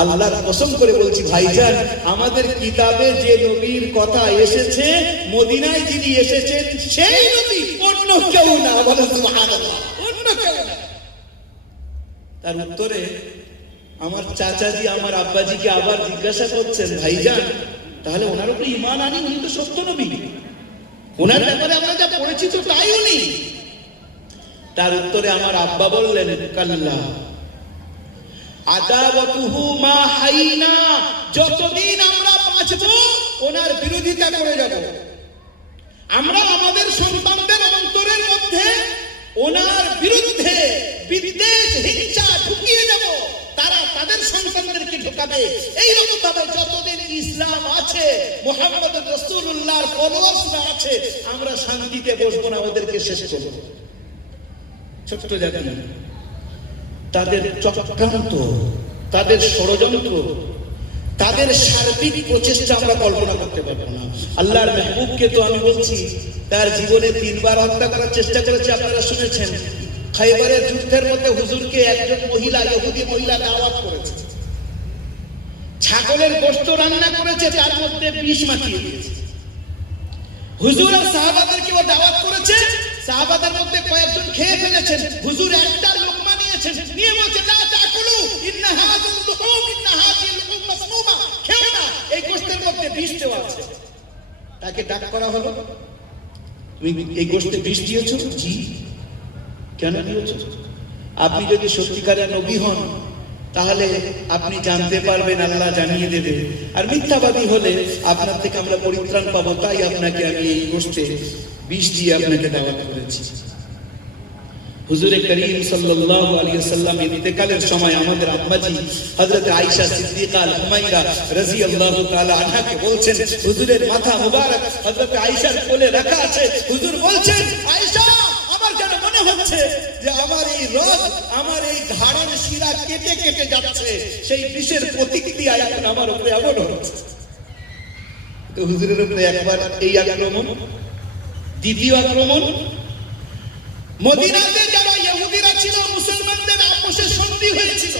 আল্লাহর কসম করে বলছি ভাইজান, আমাদের কিতাবে যে নবীর কথা এসেছে, মদিনায় যিনি এসেছেন সেই নবী, অন্য কেউ না। বলেন সুবহানাল্লাহ, অন্য কেউ না। তার উত্তরে আমার চাচাজি আমার আব্বাজিকে আবার জিজ্ঞাসা করছেন, ভাইজান তাহলে ওনার উপরে ঈমান আনি, উনি তো সত্য নবী, ওনার ব্যাপারে আমরা যা পড়েছি তো তাই উনি। তার উত্তরে আমার আব্বা বললেন, কাল্লা আদাওয়াতুহু মা হাইনা, যতদিন আমরা বাঁচব ওনার বিরোধিতা করে যাব। আমরা আমাদের সন্তানদের অন্তরের মধ্যে ওনার বিরুদ্ধে বিদ্বেষ হিংসা ঢুকিয়ে দেব, তারা তাদের সন্তানদেরকে ঢোকাবে। এইরকম ভাবে যতদিন ইসলাম আছে, মুহাম্মদ রাসূলুল্লাহর ফলোয়ার্সরা আছে, আমরা শান্তিতে বসবো না, ওদেরকে শেষ করব। ছোট্ট জাতি, তাদের চক্রান্ত, তাদের ষড়যন্ত্র, তাদের সার্বিক প্রচেষ্টা আমরা কল্পনা করতে পারবো না। আল্লাহর মেহবুবকে তো আমি বলছি, তার জীবনে 3 বার হত্যা করার চেষ্টা করেছে। আপনারা শুনেছেন, খাইবারের যুদ্ধের মধ্যে হুজুরকে একজন মহিলা, ইহুদি মহিলা দাওয়াত করেছে, ছাগলের গোশত রান্না করেছে, তার মধ্যে বিষ মাখিয়ে দিয়েছে। হুজুর আর সাহাবাদেরকে ও দাওয়াত করেছে, সাহাবাদের মধ্যে কয়েকজন খেয়ে ফেলেছেন, হুজুর একটা লোকমা নিয়েছেন, নিয়ে বলছে লা তাকুলু ইন্না হাযাল লুহুম ইন্না হাযিল লুহুম মাসমুমা, খেও না, এই গোশতের মধ্যে বিষ দেওয়া আছে। তাকে ডাক করা হলো, তুমি এই গোশতে বিষ দিয়েছো? জি। কেন দিয়েছো? আপনি যদি সত্যিকারের নবী হন তাহলে আপনি জানতে পারবেন, আল্লাহ জানিয়ে দেবে, আর মিথ্যাবাদী হলে আপনার থেকে আমরা পরিত্রাণ পাবো, তাই আপনাকে আমি এই গোশতে বিষ দিয়ে আপনাকে দাওয়াত করেছি। হুজুরে করিম সাল্লাল্লাহু আলাইহি ওয়াসাল্লাম ইন্তেকালের সময় আমাদের আম্মাজি হযরত আয়েশা সিদ্দিকা আল হুমায়রা রাদিয়াল্লাহু তাআলা আনহাকে বলছেন, হুজুরের মাথা মুবারক হযরত আয়েশার কোলে রাখা আছে। হুজুর বলছেন, আয়েশা আমার যেন মনে হচ্ছে যে আমার এই রগ, আমার এই ঘাড়ের শিরা কেটে কেটে যাচ্ছে, সেই বিষের প্রতিক্রিয়া এখন আমার উপরে এমন হচ্ছে। তো হুজুরের উপরে একবার এই আক্রমণ, দ্বিতীয় আক্রমণ। মদিনাতে যারা ইহুদিরা ছিল, মুসলমানদের আপোষে সন্ধি হয়েছিল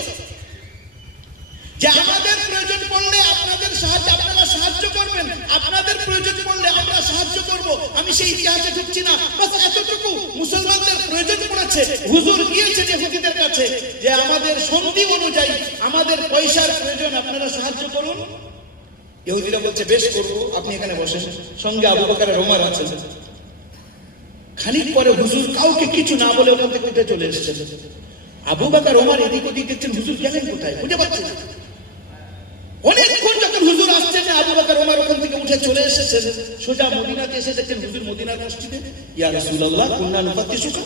যে আমাদের প্রয়োজন পড়লে আপনাদের সাহায্য, আপনারা সাহায্য করবেন, আপনাদের প্রয়োজন পড়লে আমরা সাহায্য করব। আমি সেই ইতিহাসে ঢুকছি না, বাস এতটুকু, মুসলমানদের প্রয়োজন পড়েছে, হুজুর গিয়েছেন ইহুদিদের কাছে যে আমাদের সন্ধি অনুযায়ী আমাদের পয়সার প্রয়োজন, আপনারা সাহায্য করুন। ইহুদিরা বলছে বেশ করব, আপনি এখানে বসেন, সঙ্গে আবু বকর আর ওমর আছেন। খানিক পরে হুজুর কাউকে কিছু না বলে ওখান থেকে উঠে চলে এসেছেন। আবু বকর ওমর এদিক ওদিক দেখছেন, হুজুর গেলেন কোথায়, খুঁজে পাচ্ছেন না। অনেকক্ষণ যখন হুজুর আসছেন, আবু বকর ওমর ওখান থেকে উঠে চলে এসেছেন, সোজা মদিনাতে এসে দেখছেন হুজুর মদিনার মসজিদে। ইয়া রাসূলুল্লাহ কুননা নুফাত্তিশুকা,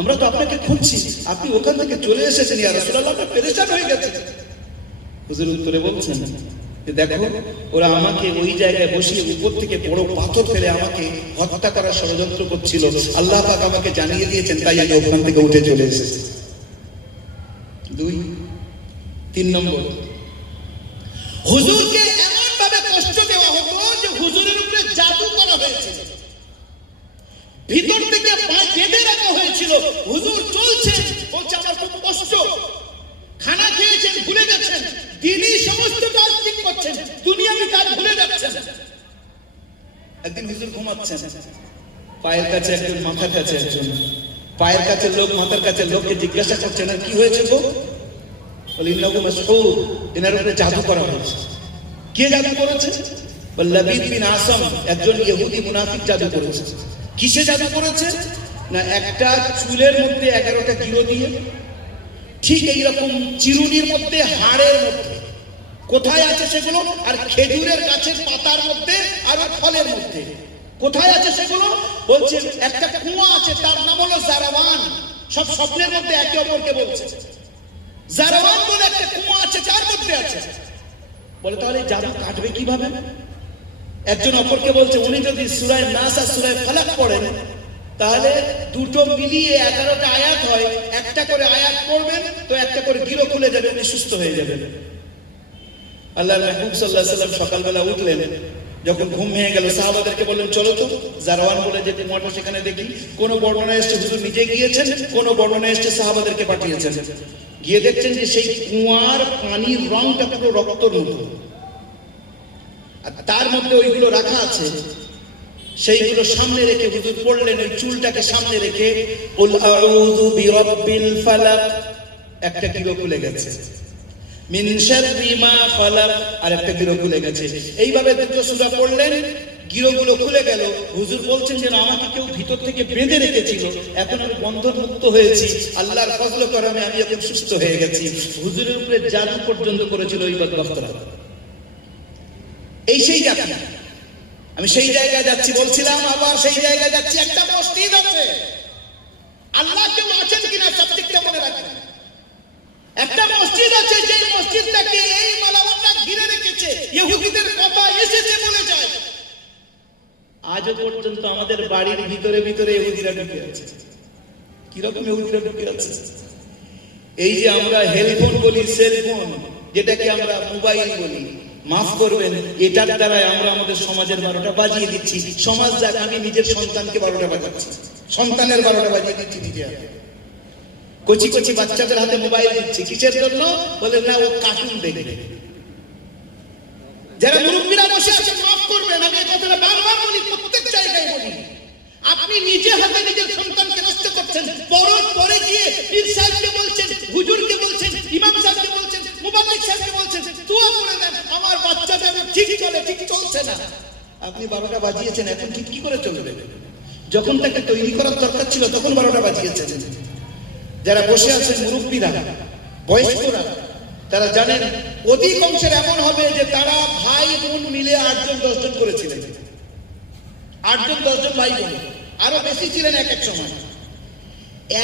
আমরা তো আপনাকে খুঁজছি, আপনি ওখান থেকে চলে এসেছেন, ইয়া রাসূলুল্লাহ আমরা পেরেশান হয়ে গেছি। হুজুর উত্তরে বলছেন, দেখো ওরা আমাকে ওই জায়গায় বসিয়ে উপর থেকে বড় পাথর ফেলে আমাকে হত্যা করার ষড়যন্ত্র করছিল, আল্লাহ পাক আমাকে জানিয়ে দিয়েছেন, তাই আমি ওখান থেকে উঠে চলে এসেছি। 2, 3 নম্বর, হুজুরকে এমন ভাবে কষ্ট দেওয়া হতো যে হুজুরের উপরে জাদু করা হয়েছিল, ভিতর থেকে বেঁধে রাখা হয়েছিল। হুজুর চলছেন, বলছে আমার খুব কষ্ট, খানা খেয়েছেন ভুলে গেছেন, দিনই সমস্ত কাজ ঠিক করছেন, দুনিয়াবি কাজ ভুলে যাচ্ছেন। একদিন হুজুর ঘুমাচ্ছেন, পায়ের কাছে একজন, মাথার কাছে একজন, পায়ের কাছে লোক, মাথার কাছে লোককে জিজ্ঞাসা করছেন, আর কি হয়েছে গো? বলে ইন্নাহু মাসহুর, এনার উপরে জাদু করা হয়েছে। কে জাদু করেছে? বলে লাবিদ বিন আসম, একজন ইহুদি মুনাফিক জাদু করেছে। কিসে জাদু করেছে? না একটা চুলের মধ্যে 11টা গিরো দিয়ে, ঠিক এইরকম চিরুনির মধ্যে, হাড়ের মধ্যে, কোথায় আছে সেগুলো, আর খেজুরের গাছের পাতার মধ্যে আর ফলের মধ্যে কোথায় আছে সেগুলো। বলছে একটা কুয়া আছে, তার নাম হলো জারাওয়ান। সব স্বপ্নের মধ্যে একে অপরকে বলছে, জারাওয়ান বলে একটা কুয়া আছে, যার মধ্যে আছে। বলে তাহলে জাদু কাটবে কিভাবে? একজন অপরকে বলছে, উনি যদি সূরা নাস আর সূরা ফালাক পড়েন তাহলে দুটো মিলিয়ে 11টা আয়াত হয়, একটা করে আয়াত পড়বেন তো একটা করে গিরো খুলে যাবে, উনি সুস্থ হয়ে যাবেন। আল্লাহর মাহবুব সাল্লাল্লাহু আলাইহি ওয়াসাল্লাম সকালবেলা উঠলেন, যখন ঘুম ভেঙে গেল সাহাবাদেরকে বললেন চলো তো জারওয়ান বলে যে কুয়াটা সেখানে দেখি। কোন বর্ণনা এসছে হুজুর নিজে গিয়েছেন, কোন বর্ণনা এসছে সাহাবাদেরকে পাঠিয়েছেন। গিয়ে দেখছেন যে সেই কুয়ার পানির রংটা পুরো রক্তর মতো, আর তার মধ্যে ওইগুলো রাখা আছে। সেইগুলো সামনে রেখে হুজুর পড়লেন, ওই চুলটাকে সামনে রেখে কুল আউযু বিরাব্বিল ফালাক, একটা গিরো খুলে গেছে। মিন শাররি মা খালাক, আর একটা গিরো খুলে গেছে। এইভাবে দুটো সূরা পড়লেন, গিরোগুলো খুলে গেল। হুজুর বলছেন যে আমাকে কেউ ভিতর থেকে বেঁধে রেখেছিল, এখন আমি বন্ধন মুক্ত হয়েছি, আল্লাহর ফজল করমে আমি এখন সুস্থ হয়ে গেছি। হুজুরের উপরে জাদু পর্যন্ত করেছিল ওই বদবখতরা। এই সেই জায়গা, আমি সেই জায়গায় যাচ্ছি বলছিলাম, আবার সেই জায়গায় যাচ্ছি। একটা মসজিদ আছে, আল্লাহ কেউ আছেন কিনা সাবজেক্টটা মনে রাখবেন। একটা মসজিদ আছে, যে মসজিদটাকে এই মালাওয়ানরা ঘিরে রেখেছে, ইহুদিদের কথা এসেছে বলে যায়। আজও পর্যন্ত আমাদের বাড়ির ভিতরে ভিতরে ইহুদিরা ঢুকে আছে। কিরকম ইহুদিরা ঢুকে আছে? এই যে আমরা হেলফোন বলি, সেলফোন, যেটাকে আমরা মোবাইল বলি, মাফ করবেন, এটার দ্বারাই আমরা আমাদের সমাজের 12টা বাজিয়ে দিচ্ছি। সমাজ যাক, আমি নিজের সন্তানকে 12টা বাজাচ্ছি, সন্তানের 12টা বাজিয়ে দিচ্ছি নিজে হাতে। কচি কচি বাচ্চাদের হাতে মোবাইল দিচ্ছি, কিসের জন্য? বলেন না ও কার্টুন দেখবে। যারা মুরব্বীরা বসে আছেন মাফ করবেন, আমি এই কথাটা বারবার বলি, প্রত্যেক জায়গায় বলি, আপনি নিজে হাতে নিজের সন্তানকে নষ্ট করছেন। পরে গিয়ে পীর সাহেবকে বলছেন, হুজুরকে বলছেন, ইমাম সাহেবকে বলছেন, মুবাল্লিগ সাহেবকে বলছেন, দোয়া করে দেন আমার বাচ্চা যেন ঠিক চলে। ঠিক চলছে না, আপনি 12টা বাজিয়েছেন, এখন ঠিক কি করে চলবে? যখন তাকে তৈরি করার দরকার ছিল তখন 12টা বাজিয়েছেন। যারা বসে আছেন মুরব্বীরা, বয়স্করা, তারা জানেন অধিকাংশের এমন হবে যে তারা ভাই বোন মিলে 8জন 10জন করেছিলেন। 8জন 10জন ভাই বোন, আরো বেশি ছিলেন এক এক সময়।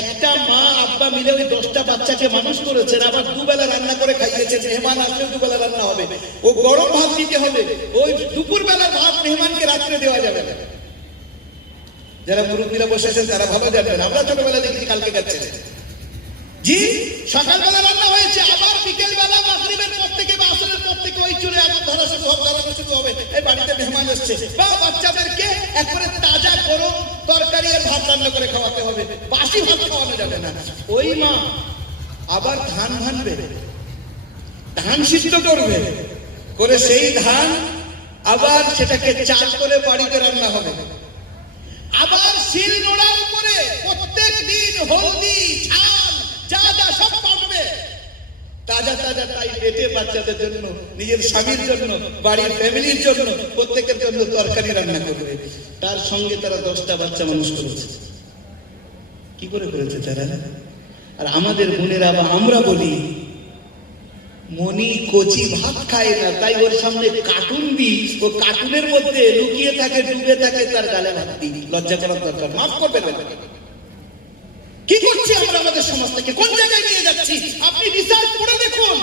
একটা মা আব্বা মিলে ওই 10টা বাচ্চাকে মানুষ করেছেন, আবার দুবেলা রান্না করে খাইয়েছেন। মেহমান আসলে দুবেলা রান্না হবে, ও গরম ভাত দিতে হবে, ওই দুপুর বেলা ভাত মেহমানকে রাত্রে দেওয়া যাবে না। যারা মুরব্বীরা বসে আছেন তারা ভালো জানবেন, আমরা ছোটবেলা দেখেছি কালকে কাছে জি সকালবেলা রান্না হয়েছে, আবার বিকেল বেলা মাগরিবের পর থেকে বা আসরের পর থেকে ওই চুলে আবার ধরা শুরু হবে। এই বাড়িতে মেহমান এসছে, বা বাচ্চাদেরকে একবারে তাজা গরম তরকারি আর ভাত রান্না করে খাওয়াতে হবে, বাসি ভাত খাওয়ানো যাবে না। ওই মা আবার ধান ভানবে, ধান সিদ্ধ করবে, করে সেই ধান আবার সেটাকে চাল করে বাড়িতে রান্না হবে। আবার শিল নোড়ার উপরে প্রত্যেক দিন হলদি ঝাল যা যা সব পাবে তাজা তাজা, তাই পেটে বাচ্চাদের জন্য, নিজের স্বামীর জন্য, বাড়ির ফ্যামিলির জন্য, প্রত্যেকের জন্য তরকারি রান্না করবে। তার সঙ্গে তারা 10টা বাচ্চা মানুষ করেছে। কি করে করেছে তারা? আর আমাদের বোনেরা বা আমরা বলি মনি কচি ভাত খায় না, তাই ওর সামনে কার্টুন দিই, ও কার্টুনের মধ্যে লুকিয়ে থাকে, ডুবে থাকে, তার গালে ভাত দিই। লজ্জা করার দরকার, মাফ করবেন। কি করছি আমরা আমাদের সমাজ থেকে, কোন জায়গায় নিয়ে যাচ্ছি? আপনি রিসার্চ করে দেখুন,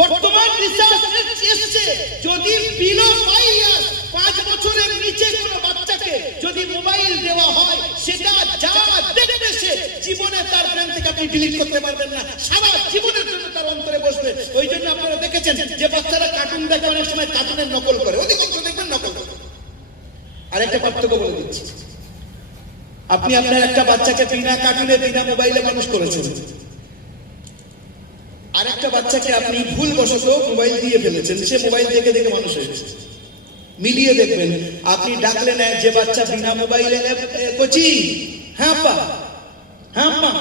বর্তমান রিসার্চ এসেছে, যদি বিলো 5 বছরের নিচে কোনো বাচ্চাকে যদি মোবাইল দেওয়া হয়, সেটা যা দেখবে সে জীবনে তার ব্রেন থেকে আপনি ডিলিট করতে পারবেন না, সারা জীবনের জন্য তার অন্তরে বসবে। ওই জন্য আপনারা দেখেছেন যে বাচ্চারা কার্টুন দেখে অনেক সময় কার্টুনের নকল করে, অধিকাংশ দেখবেন নকল করে। আরেকটা পার্থক্য বলে দিচ্ছি, আপনি আপনার একটা বাচ্চাকে বিনা কার্টুনে বিনা মোবাইলে মানুষ করেছেন, আর একটা বাচ্চাকে আপনি ভুলবশত মোবাইল দিয়ে ফেলেছেন, সে মোবাইল দেখে দেখে মানুষ হয়েছে। মিলিয়ে দেখবেন, আপনি ডাকলেন যে বাচ্চা বিনা মোবাইলে কচি, হ্যাঁ আব্বা, হ্যাঁ আম্মা,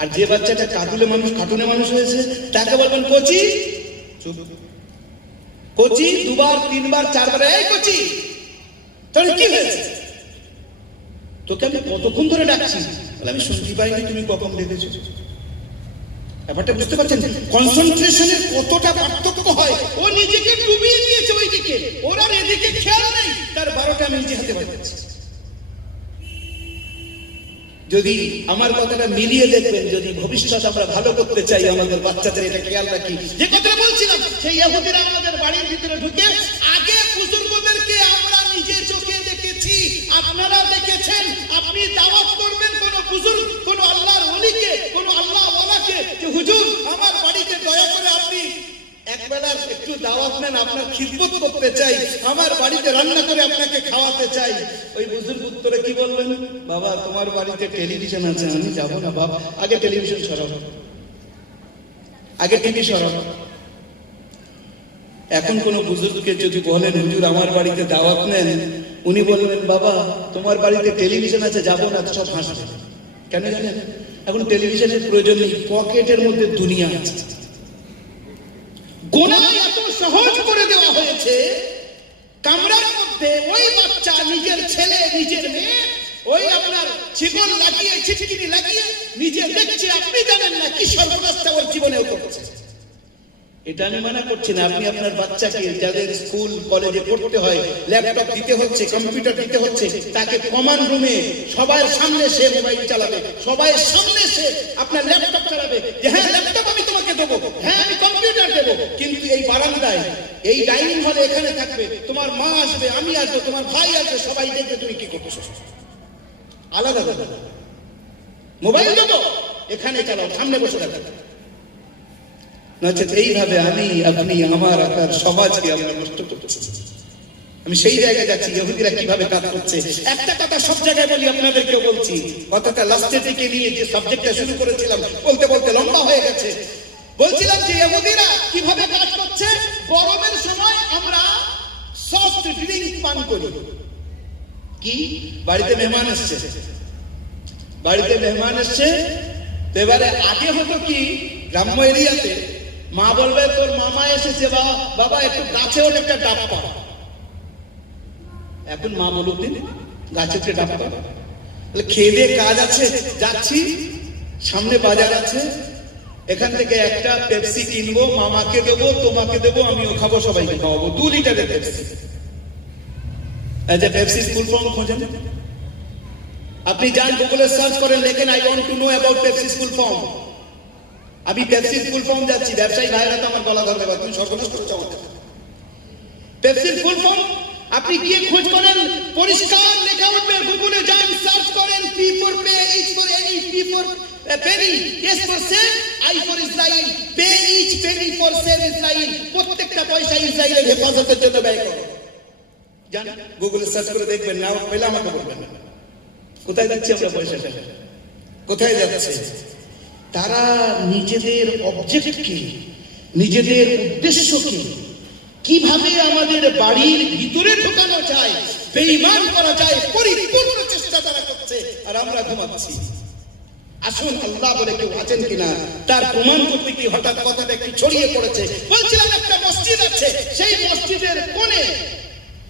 আর যে বাচ্চাটা কার্টুনে মানুষ হয়েছে তাকে বলবেন কচি। কচি 2বার 3বার 4বার, এই কচি তাহলে কি হয়েছে? তোকে আমি কতক্ষণ ধরে ডাকছি, আমি শুনতে পাইনি, তুমি কখন দেখেছো? ব্যাপারটা বুঝতে পারছেন? কনসেন্ট্রেশনের কতটা পার্থক্য হয়। ও নিজেকে ডুবিয়ে দিয়েছে ওইদিকে, ওর আর এদিকে খেয়াল নেই, তার 12টা আমি নিজে হাতে বাজাচ্ছি। যদি আমার কথাটা মিলিয়ে দেখবেন, যদি ভবিষ্যৎ আমরা ভালো করতে চাই, আমাদের বাচ্চাদের এটা খেয়াল রাখি। যে কথাটা বলছিলাম, সেই ইহুদিরা আমাদের বাড়ির ভিতরে ঢুকে আগে বুজুর্গদেরকে আমরা নিজে চোখে দেখেছি, আপনারা দেখেছেন। আপনি দাওয়াত করবেন কোন বুজুর্গ, কোন আল্লাহর ওলিকে, কোন আল্লাহ ওয়ালাকে, যে হুজুর আমার বাড়িতে দয়া করে আপনি একবেলার একটু দাওয়াত নেন, আপনার খিদমত করতে চাই, আমার বাড়িতে রান্না করে আপনাকে খাওয়াতে চাই। ওই বুজুর্গ উত্তরে কি বলবেন? বাবা তোমার বাড়িতে টেলিভিশন আছে, আমি যাবো না বাবা, আগে টেলিভিশন সরাবো, আগে টিভি সরাবো। এখন কোন বুজুর্গকে যদি বলেন হুজুর আমার বাড়িতে দাওয়াত নেন, উনি বলবেন বাবা তোমার বাড়িতে টেলিভিশন আছে, যাবো না, সব হাসবে। কেন জানেন? এখন টেলিভিশনের প্রয়োজন নেই, পকেটের মধ্যে দুনিয়া আছে। গোনা এত সহজ করে দেওয়া হয়েছে, কামরার মধ্যে ওই বাচ্চা নিজের ছেলে নিজের মেয়ে ওই আপনার জীবন লাগিয়ে ছিটকিনি লাগিয়ে নিজে দেখছে, আপনি জানেন না কি সর্বনাশটা ওর জীবনেও করছে। এটা আমি মানা করছি না, আপনি আপনার বাচ্চাকে যাদের স্কুল কলেজে পড়তে হয় ল্যাপটপ দিতে হচ্ছে, কম্পিউটার দিতে হচ্ছে, তাকে কমান রুমে সবার সামনে সে মোবাইল চালাবে, সবার সামনে সে আপনার ল্যাপটপ চালাবে, যে হ্যাঁ ল্যাপটপ আমি তোমাকে দেবো, হ্যাঁ আমি কম্পিউটার দেবো, কিন্তু এই বারান্দায় এই ডাইনিং হলে এখানে থাকবে, তোমার মা আসবে, আমি আসবো, তোমার ভাই আসবে, সবাই দেখবে তুমি কি করছো। আলাদা আলাদা মোবাইল দেবো, এখানে চালাও, সামনে বসে থাকবে। এইভাবে আমি আপনি আমার আপনার সমাজকে আমরা নষ্ট করছি। আমি সেই জায়গায় যাচ্ছি ইহুদিরা কিভাবে কাজ করছে। একটা কথা সব জায়গায় বলি, আপনাদেরকে বলছি, কথাটা লাস্টের দিকে নিয়ে যে সাবজেক্টটা শুরু করেছিলাম বলতে বলতে লম্বা হয়ে গেছে। বলছিলাম যে ইহুদিরা কিভাবে কাজ করছে। গরমের সময় আমরা সফট ড্রিঙ্ক পান করি। কি? বাড়িতে মেহমান এসছে, বাড়িতে মেহমান এসছে, এবারে আগে হতো কি গ্রাম্য এরিয়াতে মা বলবে তোর মামা এসেছে, বাবা একটু গাছে ওঠে একটা ডাব পা। এখন মা বলুক দিন গাছে উঠে ডাব পা, খেয়ে দিয়ে কাজ আছে, যাচ্ছি সামনে বাজার আছে, এখান থেকে একটা পেপসি কিনবো, মামাকে দেবো, তোমাকে দেবো, আমিও খাবো, সবাইকে খাওয়াবো, 2 লিটারের পেপসি। পেপসি ফুল ফর্ম খোঁজেন, আপনি যান গুগলে সার্চ করেন, লেখেন I want to know about Pepsi full form. আমি পেপসির ফুল ফর্ম যাচ্ছি, ব্যবসায়ী ভাইরা তো আমার গলা ধরবে, তুমি সর্বনাশ করেছো আমাকে। পেপসির ফুল ফর্ম আপনি গিয়ে খোঁজ করেন, পরিষ্কার লেখা উঠবে, গুগলে যান, সার্চ করেন, P for pay, H for any, P for penny, S for save, I for Israel, pay each penny for save Israel. প্রত্যেকটা পয়সা ইসরাইলের হেফাজতের জন্য ব্যয় করো। জান গুগলে সার্চ করে দেখবেন, না পেলে আমাকে বলবেন। কোথায় যাচ্ছি আমরা পয়সাটা, কোথায় যাচ্ছে? তারা নিজেদের অবজেক্টকে, নিজেদের উদ্দেশ্যকে কিভাবে আমাদের বাড়ির ভিতরে ঢোকানো যায়, বেঈমান করা যায়, পরিপূর্ণ চেষ্টা তারা করছে, আর আমরা ঘুমাচ্ছি। আসুন আল্লাহ বলে কেউ আছেন কিনা তার প্রমাণ করতে কি হঠাৎ কথাটা একটু ছড়িয়ে পড়েছে। বলছিলাম একটা মসজিদ আছে, সেই মসজিদের কোণে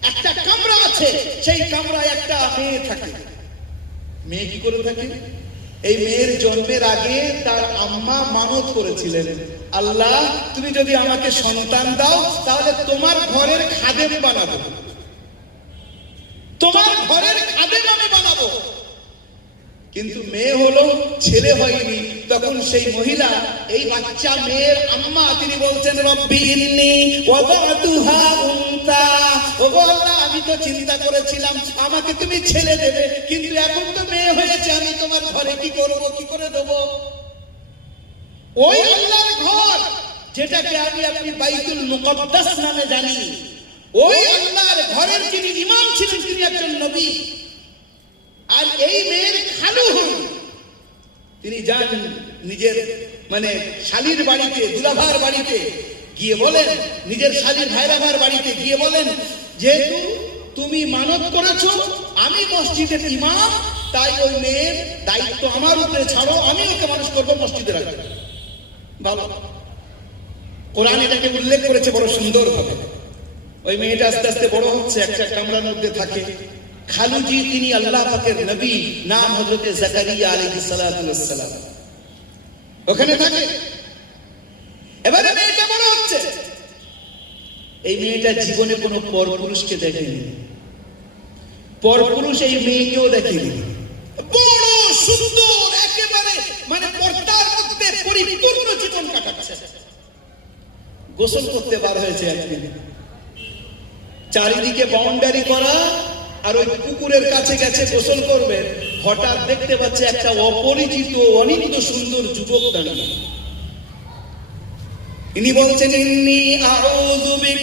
একটা কামরা আছে, সেই কামরায় একটা মেয়ে থাকে। মেয়ে কি করে থাকে? এই মেয়ের জন্মের আগে তার আম্মা মানত করেছিলেন, আল্লাহ তুমি যদি আমাকে সন্তান দাও তাহলে তোমার ঘরের খাদেম বানাবো, তোমার ঘরের খাদেম আমি বানাবো। কিন্তু মেয়ে হলো, ছেলে হয়নি। তখন সেই মহিলা, এই বাচ্চা মেয়ের আম্মা, তিনি বলছেন রব্বি ইন্নী ওয়াদাতুহা উনসা, ওগো আল্লাহ আমি তো চিন্তা করেছিলাম আমাকে তুমি ছেলে দেবে, কিন্তু এখন তো মেয়ে হয়েছে, আমি তোমার ঘরে কি করব, কি করে দেব? ওই আল্লাহর ঘর যেটাকে আপনি বাইতুল মুকদ্দাস নামে জানি, ওই আল্লাহর ঘরের যিনি ইমাম ছিলেন তিনি একজন নবী। আর এই মেয়ের খালু হন, তিনি যান নিজের শালীর বাড়িতে, দুলাভার বাড়িতে গিয়ে বলেন, নিজের শালীর ভাইরাভার বাড়িতে গিয়ে বলেন, যেহেতু তুমি মানত করেছো আমি মসজিদের ইমাম, তাই ওই মেয়ের দায়িত্ব আমার উপরে ছাড়ো, আমি ওকে মানুষ করবো, মসজিদে রাখবো। ভালো, কোরআন এটাকে উল্লেখ করেছে বড় সুন্দর ভাবে। ওই মেয়েটা আস্তে আস্তে বড় হচ্ছে, একটা কামরার মধ্যে থাকে। খালুজি তিনি আল্লাহ পাকের নবী, নাম হযরত জাকারিয়া আলাইহিস সালাতু ওয়াস সালাম, ওখানে থাকে। এবারে মেয়েটা বড় হচ্ছে, এই মেয়েটা জীবনে কোনো পরপুরুষকে দেখেনি, পরপুরুষ এই মেয়েকেও দেখেনি। বড় সুন্দর, একেবারে পর্দার মধ্যে পরিপূর্ণ জীবন কাটাচ্ছে। গোসল করতে বার হয়েছে একদিন, চারিদিকে বাউন্ডারি করা, আর ওই পুকুরের কাছে গেছে গোসল করবে, হঠাৎ দেখতে পাচ্ছে একটা অপরিচিত অনিন্দ সুন্দর যুবক দাঁড়িয়ে। ইনি বলছেন ইন্নী আউযু বিক,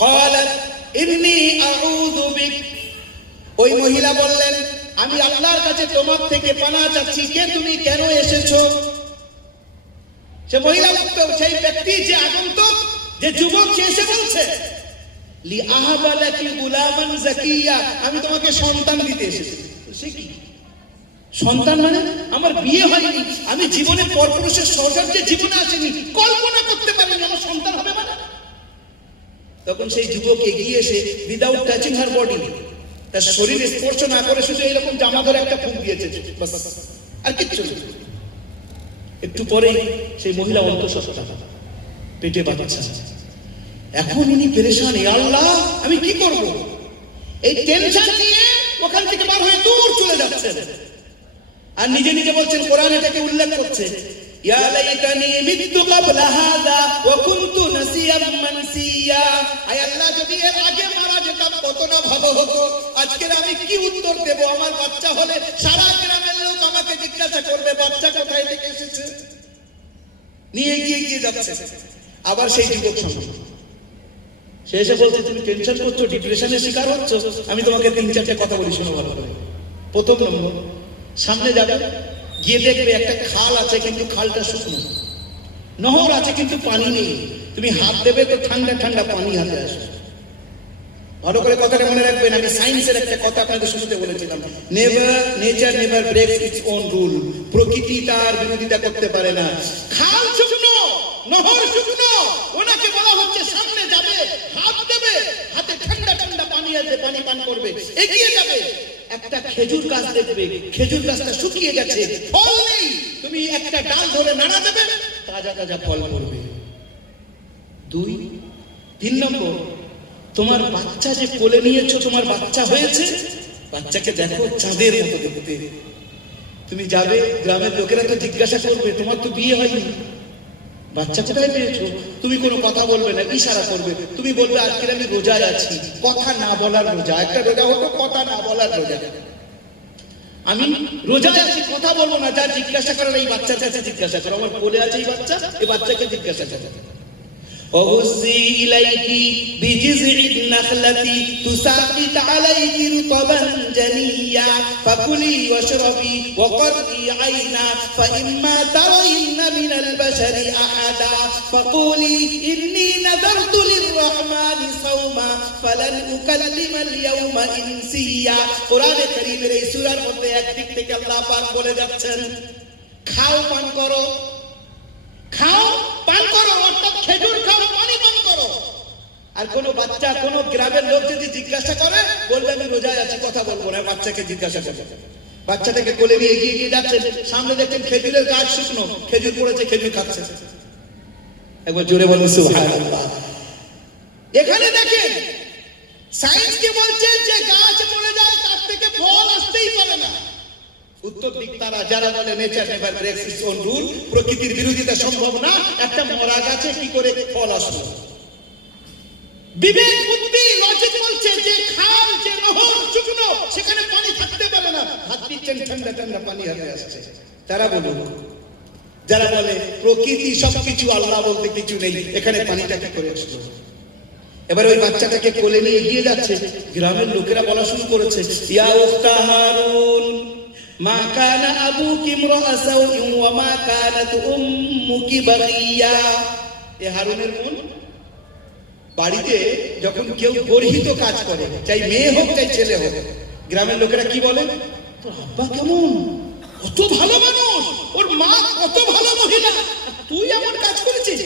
ক্বালাত ইন্নী আউযু বিক। ওই মহিলা বললেন আমি আল্লাহর কাছে তোমার থেকে পানাহ চাচ্ছি। কে তুমি, কেন এসেছো? সে মহিলা উত্তর, সেই ব্যক্তি, যে আগন্তুক, যে যুবক, সে এসে বলছে লি আহাবা লাকি গুলামান যাকিয়া, আমি তোমাকে সন্তান দিতে এসেছি। সে কি সন্তান? মানে আমার বিয়ে হয়নি, আমি জীবনে পরপুরুষের সৌজন্যে জীবনে আসেনি, কল্পনা করতে পারিনি আমার সন্তান হবে। মানে তখন সেই যুবক এগিয়ে এসে উইদাউট টাচিং হার বডি, তার শরীরে স্পর্শ না করে শুধু এরকম জামা ধরে একটা ফুঁক দিয়েছে, বাস, আর কিচ্ছু না। একটু পরে সেই মহিলা অন্তঃসত্ত্বা, পেটে বাচ্চা। এখন ইনি পেরেশান, এ আল্লাহ আমি কি করব? এই টেনশন নিয়ে ওখান থেকে বার হয়ে দূর চলে যাচ্ছেন। আর নিজে নিজে বলছেন, কোরআন এটাকে উল্লেখ করছে, ইয়া লাইতানি মিতু ক্বাবলা হাযা ওয়া কুনতু নাসিয়াম মানসিয়া। আয় আল্লাহ, যদি এর আগে মারা যেতাম কত না ভালো হতো। আজকে আমি কি উত্তর দেব? আমার বাচ্চা হলে সারা গ্রামের লোক আমাকে জিজ্ঞাসা করবে বাচ্চা কোথায় থেকে এসেছে। নিয়ে গিয়ে যাচ্ছে। আবার সেই যুবক সামনে সে এসে বলছে, তুমি টেনশন করছো, ডিপ্রেশনের শিকার হচ্ছ, আমি তোমাকে 3-4টা কথা বলি, শোনো ভালো করে। প্রথম নম্বর, সামনে যাবে, গিয়ে দেখবে একটা খাল আছে, কিন্তু খালটা শুকনো। নহর আছে কিন্তু পানি নেই। তুমি হাত দেবে তো ঠান্ডা ঠান্ডা পানি হাতে আসবে। ভালো করে কথাটা মনে রাখবেন। আমি সায়েন্সের একটা কথা আপনাদের শুনতে বলেছিলাম, nature never ব্রেকস its own rule. প্রকৃতি তার বিরোধিতা করতে পারে না। খাল শুকনো, নহর শুকনো, ওনাকে বলা হচ্ছে সামনে যাবে, হাত দেবে, হাতে ঠান্ডা ঠান্ডা পানি আছে, পানি পান করবে, এগিয়ে যাবে। একটা খেজুর গাছ দেখবে, খেজুর গাছটা শুকিয়ে গেছে, ফল নেই। তুমি একটা ডাল ধরে নাড়া দেবে, তাজা তাজা ফল পড়বে। 2-3 নম্বর, তোমার বাচ্চা যে কোলে নিয়েছো, তোমার বাচ্চা হয়েছে, বাচ্চাকে দেখো চাঁদের মতো দেখতে। তুমি যাবে, গ্রামের লোকেরা তো জিজ্ঞাসা করবে, তোমার তো বিয়ে হয়নি, বাচ্চা কোথায় পেয়েছো? তুমি কোনো কথা বলবে না, ইশারা করবে। তুমি বলবে আজকে আমি রোজায় আছি, কথা না বলার রোজা। একটা রোজা হতো কথা না বলার রোজা। আমি রোজায় আছি, কথা বলবো না। যা জিজ্ঞাসা করার এই বাচ্চার কাছে জিজ্ঞাসা করো, আমার কোলে আছে এই বাচ্চা, এই বাচ্চাকে জিজ্ঞাসা করো। وهزي إليك بجذع النخلة تساقط عليك رطبا جنيا فكلي واشربي وقري عينا فإما ترين من البشر أحدا فقولي إني نذرت للرحمن صوما فلن أكلم اليوم إنسيا। قرآن কারীমের এই সূরার মধ্যে একদিক থেকে আল্লাহ পাক বলে যাচ্ছেন, খাও পান করো, খাও পান করো, অর্থাৎ খেজুর খাও, পানি পান করো। আর কোন বাচ্চা, কোন গ্রামের লোক যদি জিজ্ঞাসা করে, বলবে আমি রোজায় আছি, কথা বলবো না। বাচ্চাকে জিজ্ঞাসা করে, বাচ্চাটাকে কোলে নিয়ে এগিয়ে যাচ্ছে, সামনে দেখেন খেজুরের গাছ শুকনো, খেজুর পড়েছে, খেজুর খাচ্ছে। একবার জোরে বলুন সুবহানাল্লাহ। এখানে দেখেন সায়েন্স কি বলছে, যে গাছ মরে যায় তার থেকে ফল আসতেই পারে না। উত্তর দিক তারা যারা বলে nature never ব্রেকস its own rule, প্রকৃতির বিরোধিতা সম্ভব না, একটা মরা গাছে কি করে ফল আসবে? বিবেক, বুদ্ধি, লজিক বলছে যে খাল, যে নহর শুকনো, সেখানে পানি থাকতে পারে না। হাত দিচ্ছেন, ঠান্ডা ঠান্ডা পানি হাতে আসছে। তারা বলুন, যারা বলে প্রকৃতি সবকিছু, আল্লাহ বলতে কিছু নেই, এখানে পানিটা কি করে আসলো? এবার ওই বাচ্চাটাকে কোলে নিয়ে এগিয়ে যাচ্ছে, গ্রামের লোকেরা বলা শুরু করেছে, ইয়া উখতা হারুন মা কানা আবুকি ইমরাআ সাউইন ওয়া মা কানাত উম্মুকি বাগিয়া। এ হারুনের বোন, বাড়িতে যখন কেউ গর্হিত কাজ করে, চাই মেয়ে হোক চাই ছেলে হোক, গ্রামের লোকেরা কি বলে, তোর আব্বা কেমন, কত ভালো মানুষ, ওর মা কত ভালো মহিলা, তুই এমন কাজ করেছিস।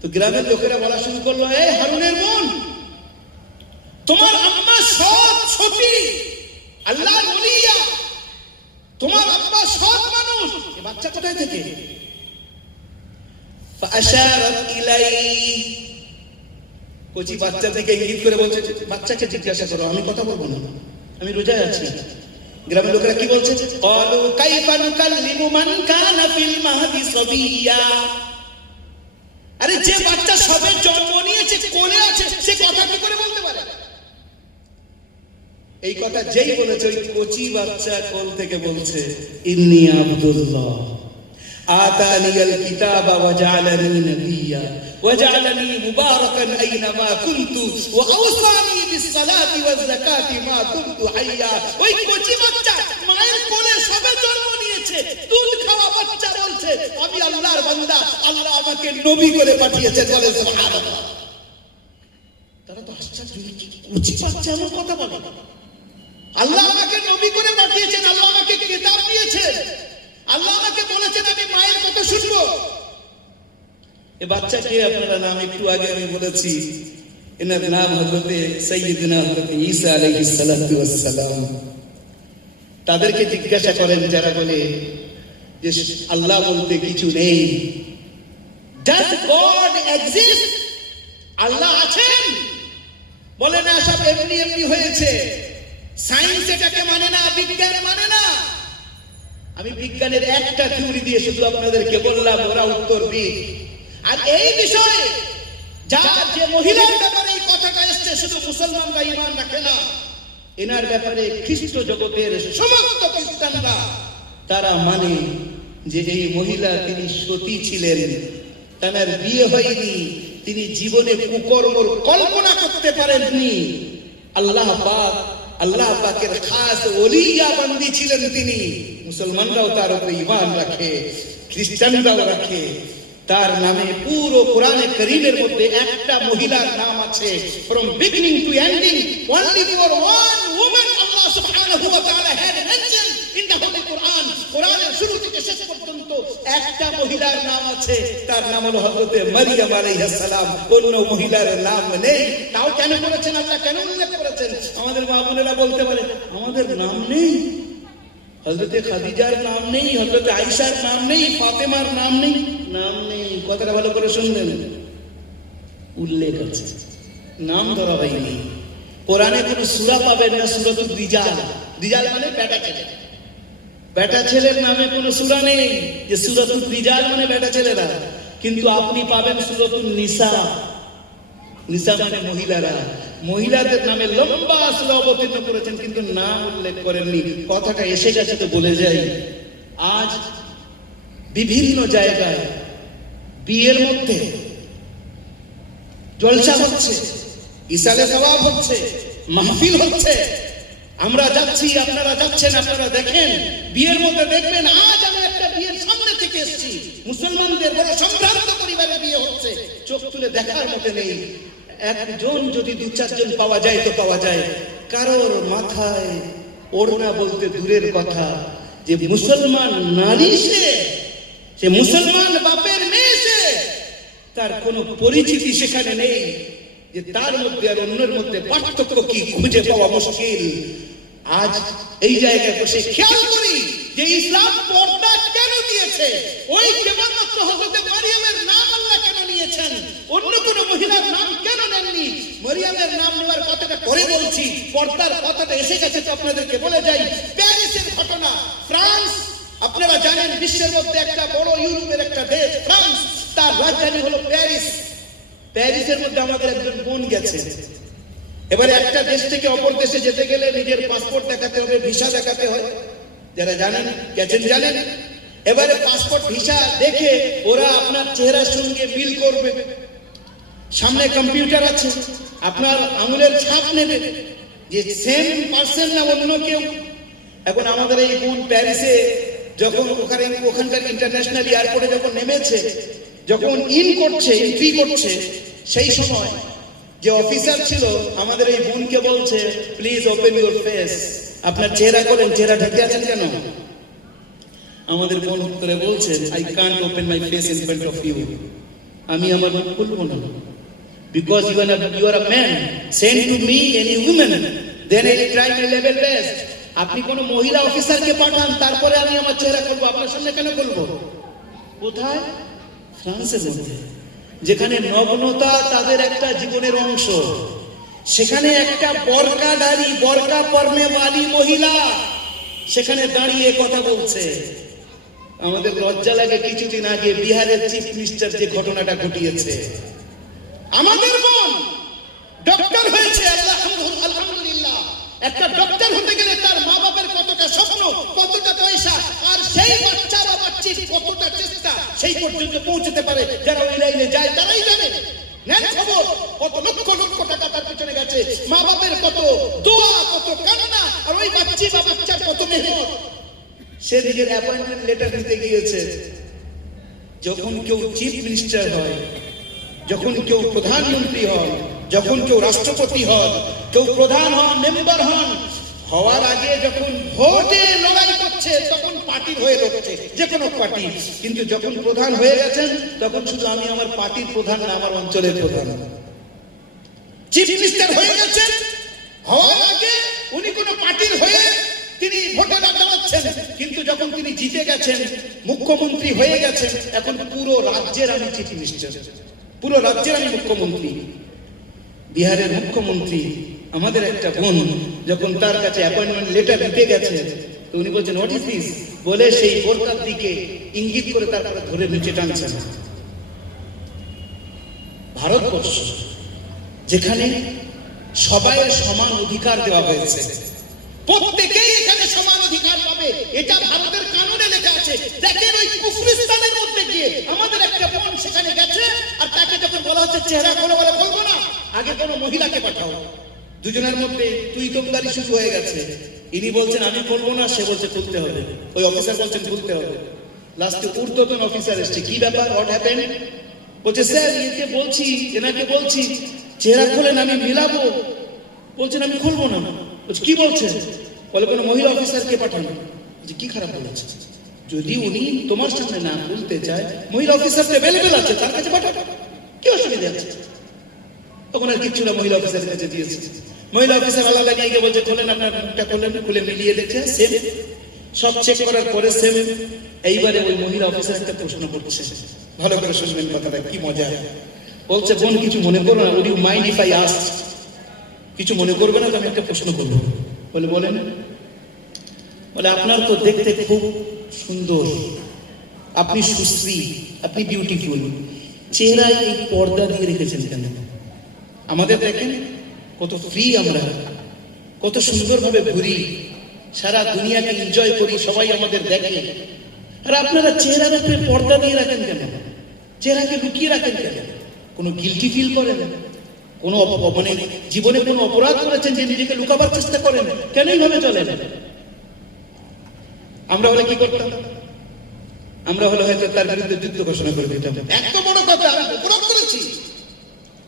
তো গ্রামের লোকেরা বলা শুরু করলো, এ হারুনের বোন, তোমার আম্মা সৎ সতী, আল্লাহর ওলিয়া, তোমার আব্বা সৎ মানুষ, এ বাচ্চা কোথায় থেকে? ফাআশারাত ইলাইহি, কোচি বাচ্চা থেকে ইঙ্গিত করে বলছে, বাচ্চাকে জিজ্ঞাসা করো, আমি কথা বলবো না, আমি রোজায় আছি। গ্রামের লোকেরা কি বলছে, ক্বালু কাইফা নুকাল্লিমু মান কানা ফিল মাহদি সাবিয়্যা। আরে যে বাচ্চা সবে জন্ম নিয়েছে, কোলে আছে, সে কথা কি করে বলতে পারে? এই কথা যেই বলেছে, ওই কচি বাচ্চা কোল থেকে বলছে, ইন্নী আব্দুল্লাহ آتاني الكتاب وجعلني نبيا وجعلني مباركا أينما كنت وأوصاني بالصلاة والزكاة ما دمت حيا। ওই কচি বাচ্চা মায়ের কোলে সবে জন্ম নিয়েছে, দুধ খাওয়া বাচ্চা বলছে আমি আল্লাহর বান্দা, আল্লাহ আমাকে নবী করে পাঠিয়েছেন। বলে সুবহানাল্লাহ। তারা তো আশ্চর্য, কচি বাচ্চা এমন কথা বলে, আল্লাহ আমাকে নবী করে পাঠিয়েছেন, আল্লাহ আমাকে কিতাব দিয়েছেন, আল্লাহ আমাকে বলেছেন আমি মায়ের কথা শুনবো। এ বাচ্চাকে আপনারা নাম একটু আগে আমি বলেছি, এনার নাম হযরতে সাইয়্যিদনা হযরত ঈসা আলাইহিস সালাতু ওয়াস সালাম। তাদেরকে জিজ্ঞাসা করেন যারা বলে যে আল্লাহ বলতে কিছু নেই, ডাজ গড এক্সিস্ট, আল্লাহ আছেন? বলে না, সব এমনি এমনি হয়েছে, সায়েন্স এটাকে মানে না, বিজ্ঞান মানে না। আমি বিজ্ঞানের একটা থিওরি দিয়ে শুধু আপনাদেরকে বললাম, ওরা উত্তর দিক। আর এই বিষয়ে যে মহিলার ব্যাপারে এই কথাটা এসছে, শুধু মুসলমানরা ঈমান রাখে না, এনার ব্যাপারে খ্রিস্ট জগতের সমস্ত খ্রিস্টানরা তারা মানে যে এই মহিলা তিনি সতী ছিলেন, তার বিয়ে হয়নি, তিনি জীবনে কুকর্মর কল্পনা করতে পারেননি। আল্লাহ পাকের খাস ওলিয়া বান্দি ছিলেন তিনি। মুসলমানরাও তার উপরে ঈমান রাখে, খ্রিস্টানরাও রাখে। তার নামে পুরো কোরআনে কারীমের মধ্যে একটা মহিলার নাম আছে, from beginning to ending only for one woman Allah subhanahu wa ta'ala had mentioned in the holy Quran। কোরআনের শুরু থেকে শেষ পর্যন্ত একটা মহিলার নাম আছে, তার নাম হলো হযরতে মারইয়াম আলাইহিস সালাম। অন্য মহিলার নাম নেই। তাও কেন বলেছেন আল্লাহ, কেন উল্লেখ করেছেন? আমাদের মা বোনেরা বলতে পারে আমাদের নাম নেই, হযরতে খাদিজার নাম নেই, হযরতে আয়েশার নাম নেই, ফাতেমার নাম নেই। নাম নেই, কথাটা ভালো করে শুনলেন, উল্লেখ আছে, নাম ধরা হয়নি। কোরআনে কোন সূরা পাবেন না সূরাতুর রিজাল, রিজাল মানে বেটা ছেলে, বেটা ছেলের নামে কোন সূরা নেই যে সূরাতুর রিজাল মানে বেটা ছেলেরা। কিন্তু আপনি পাবেন সূরাতুন নিসা, নিসা মানে মহিলারা, মহিলাদের নামে লম্বা সূরা অবতীর্ণ করেছেন, কিন্তু নাম উল্লেখ করেননি। কথাটা এসে গেছে তো বলে যাই, আজ বিভিন্ন জায়গায় বিয়ের মধ্যে জলসা হচ্ছে, ইসালে সওয়াব হচ্ছে, মাহফিল হচ্ছে, আমরা যাচ্ছি, আপনারা যাচ্ছেন, আপনারা দেখেন বিয়ের মধ্যে দেখবেন। আজ আমি একটা বিয়ের সামনে থেকে এসেছি, মুসলমানদের বড় সম্ভ্রান্ত পরিবারে বিয়ে হচ্ছে, চোখ তুলে দেখার মতো নেই। একজন যদি দু চারজন পাওয়া যায় তো পাওয়া যায়, কারোর মাথায় ওড়না বলতে দূরের কথা, যে মুসলমান নারী সে মুসলমান বাপের মেয়ে, তার কোন পরিচিতি সেখানে নেই, যে তার মধ্যে আর অন্যের মধ্যে পার্থক্য কি খুঁজে পাওয়া মুশকিল। আজ এই জায়গায় বসে খেয়াল করি যে ইসলাম পর্দা কেন দিয়েছে, ওই কেবলমাত্র হযরতে মারিয়ামের নাম আল্লাহ কেন নিয়েছেন, অন্য কোন মহিলার নাম কেন নেননি? মারিয়ামের নাম নেওয়ার কথাটা পরে বলছি, পর্দার কথাটা এসে গেছে তো আপনাদেরকে বলে যাই। প্যারিসের ঘটনা, ফ্রান্স আপনারা জানেন বিশ্বের মধ্যে একটা বড় ইউরোপের একটা দেশ ফ্রান্স, তার রাজধানী হলো প্যারিস। প্যারিসের মধ্যে আমাদের একজন বোন গেছে। এবারে একটা দেশ থেকে অপর দেশে যেতে গেলে নিজের পাসপোর্ট দেখাতে হবে, ভিসা দেখাতে হয়, যারা জানেন গেছেন জানেন। এবারে পাসপোর্ট ভিসা দেখে ওরা আপনার চেহারার সঙ্গে মিল করবে, সামনে কম্পিউটার আছে, আপনার আঙুলের ছাপ নেবে যে সেম পার্সন না অন্য কেউ। এখন আমাদের এই বোন প্যারিসে যখন ওখানকার ইন্টারন্যাশনাল এয়ারপোর্টে যখন নেমেছে, যখন এন্ট্রি করছে, সেই সময় যে অফিসার ছিল আমাদের এই বোনকে বলছে প্লিজ ওপেন ইউর ফেস, আপনার চেহারা করেন, চেহারা ঢেকে আছেন কেন? আমাদের বোন উত্তরে বলছে I can't open my face in front of you, আমি আমার মুখ খুলবো না, because you are a man sent to me any women then I try my level best. আপনি কোন মহিলা অফিসারকে পাঠান, তারপরে আমি আমার চেহারা করবো, আপনার সামনে কেন করবো? কোথায়? ফ্রান্সের মধ্যে, যেখানে নগ্নতা তাদের একটা জীবনের অংশ, সেখানে একটা বরকাধারী, বরকা পরনেওয়ালি মহিলা সেখানে দাঁড়িয়ে কথা বলছে। আমাদের লজ্জা লাগে, কিছুদিন আগে বিহারের চিফ মিনিস্টার যে ঘটনাটা ঘটিয়েছে, আমাদের বোন ডক্টর হয়েছে, আলহামদুলিল্লাহ। একটা ডক্টর হতে গেলে তার মা বাবার কতটা স্বপ্ন, কতটা পয়সা, আর সেই বাচ্চার আবার বাচ্চির কতটা চেষ্টা সেই পর্যন্ত পৌঁছতে পারে, যারা ওই লাইনে যায় তারাই জানে। নেন খবর, কত লক্ষ লক্ষ টাকা তার পিছনে গেছে, মা বাপের কত দোয়া, কত কান্না, আর ওই বাচ্চি বা বাচ্চার কত মেহনত। সে নিজের অ্যাপয়েন্টমেন্ট লেটার দিতে গিয়েছে। যখন কেউ চিফ মিনিস্টার হয়, যখন কেউ প্রধানমন্ত্রী হন, যখন কেউ রাষ্ট্রপতি হন, কেউ প্রধান হন, মেম্বার হন, হওয়ার আগে যখন ভোটে লড়াই করছে তখন পার্টির হয়ে লড়ছে, যে কোনো পার্টি। কিন্তু যখন প্রধান হয়ে গেছেন তখন শুধু আমি আমার পার্টির প্রধান না, আমার অঞ্চলের প্রধান। চিফ মিনিস্টার হয়ে গেছেন, হওয়ার আগে উনি কোনো পার্টির হয়ে তিনি ভোটে দাঁড়াচ্ছেন, কিন্তু যখন তিনি জিতে গেছেন, মুখ্যমন্ত্রী হয়ে গেছেন, এখন পুরো রাজ্যের আমি চিফ মিনিস্টার, পুরো রাজ্যের আমি মুখ্যমন্ত্রী। বিহারের মুখ্যমন্ত্রী আমাদের একটা বোন যখন তার কাছে অ্যাপয়েন্টমেন্ট লেটার দিতে গেছে, তো উনি বলছেন হোয়াট ইজ দিস, বলে সেই বোর্ডটার দিকে ইঙ্গিত করে তারপরে ধরে নিচে টানছেন। ভারতবর্ষ যেখানে সবাইয়ের সমান অধিকার দেওয়া হয়েছে, প্রত্যেকেই এখানে সমান অধিকার পাবে, এটা ভারতের কানুনে লেখা আছে। দেখেন ওই কুফরিস্তানের মধ্যে গিয়ে আমাদের একটা বোন সেখানে গেছে, আর তাকে যখন বলা হচ্ছে চেহারা খোলো, বলে বলবো না, আগে কোনো মহিলাকে পাঠাও। দুজনের মধ্যে তুই তোমদারি শুরু হয়ে গেছে। ইনি বলছেন আমি বলবো না, সে বলছে খুলতে হবে, ওই অফিসার বলছেন খুলতে হবে। লাস্টে ঊর্ধ্বতন অফিসার এসছে, কি ব্যাপার, হোয়াট হ্যাপেন? বলছে স্যার একে বলছি, এনাকে বলছি চেহারা খোলেন, আমি মিলাবো, বলছেন আমি খুলবো না। বলছে কি বলছেন? বলে কোনো মহিলা অফিসারকে পাঠানো। বলছে কি খারাপ বলেছে? যদি উনি তোমার সামনে না খুলতে চায়, মহিলা অফিসার অ্যাভেলেবেল আছে, তার কাছে পাঠাও, কি অসুবিধা আছে? তখন আর কিচ্ছু না, মহিলা অফিসারের কাছে দিয়েছে। মহিলা অফিসার আলাদা নিয়ে গিয়ে বলছে খোলেন, আপনার মুখটা খোলেন, খুলে মিলিয়ে দেখছে সেম, সব চেক করার পরে সেম। এইবারে ওই মহিলা অফিসার একটা প্রশ্ন করছে, ভালো করে শুনবেন কথাটা, কি মজা। বলছে বোন কিছু মনে করো না, would you mind if I ask, কিছু মনে করবে না তো আমি একটা প্রশ্ন করবো? বলে বলেন। বলে আপনার তো দেখতে খুব সুন্দর, আপনি সুশ্রী, আপনি বিউটিফুল, চেহারায় এই পর্দা দিয়ে রেখেছেন কেন? আমাদের দেখেন কত ফ্রি আমরা, কত সুন্দরভাবে ঘুরি, সারা দুনিয়াকে এনজয় করি, সবাই আমাদের দেখে, আর আপনারা চেহারার উপরে পর্দা দিয়ে রাখেন কেন? চেহারাকে লুকিয়ে রাখেন কেন? কোনো গিল্টি ফিল করেন? কোনো মানে জীবনে কোনো অপরাধ করেছেন যে নিজেকে লুকাবার চেষ্টা করেন? কেন এইভাবে চলেন? আমরা হলে কি করতাম? আমরা হলে হয়তো তার বিরুদ্ধে যুদ্ধ ঘোষণা করে দিতাম। এত বড় কথা আমি অপরাধ করেছি।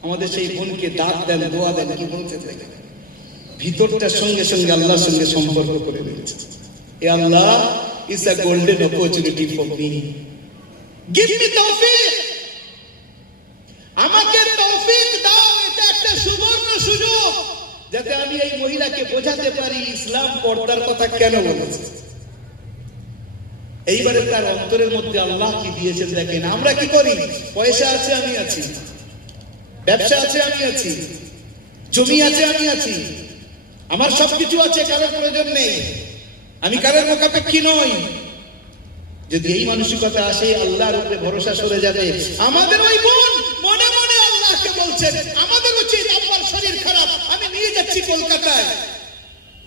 আমাদের সেই বোনকে দাঁত দেন, দোয়া দেন, কি বলতে থাকে, ভিতরটার সঙ্গে সঙ্গে আল্লাহর সঙ্গে সম্পর্ক করে দিয়েছে। এ Allah, it's a golden opportunity for me, give me তৌফিক, আমাকে তৌফিক দাও, এটা একটা সুবর্ণ সুযোগ, যাতে আমি এই মহিলাকে বোঝাতে পারি ইসলাম পর্দার কথা কেন বলেছে। এইবারে তার অন্তরের মধ্যে আল্লাহ কি দিয়েছেন দেখেন। আমরা কি করি? পয়সা আছে আমি আছি, ব্যবসা আছে আমি আছি, জমি আছে আমি আছি, আমার সবকিছু আছে, কারোর প্রয়োজন নেই, আমি কারোর মুখাপেক্ষী নই। যদি এই মানসিকতা আসে, আল্লাহর উপরে ভরসা সরে যাবে। আমাদের ওই বোন মনে মনে আল্লাহকে বলছেন আমাদের উচিত, আমার শরীর খারাপ, আমি নিয়ে যাচ্ছি কলকাতায়,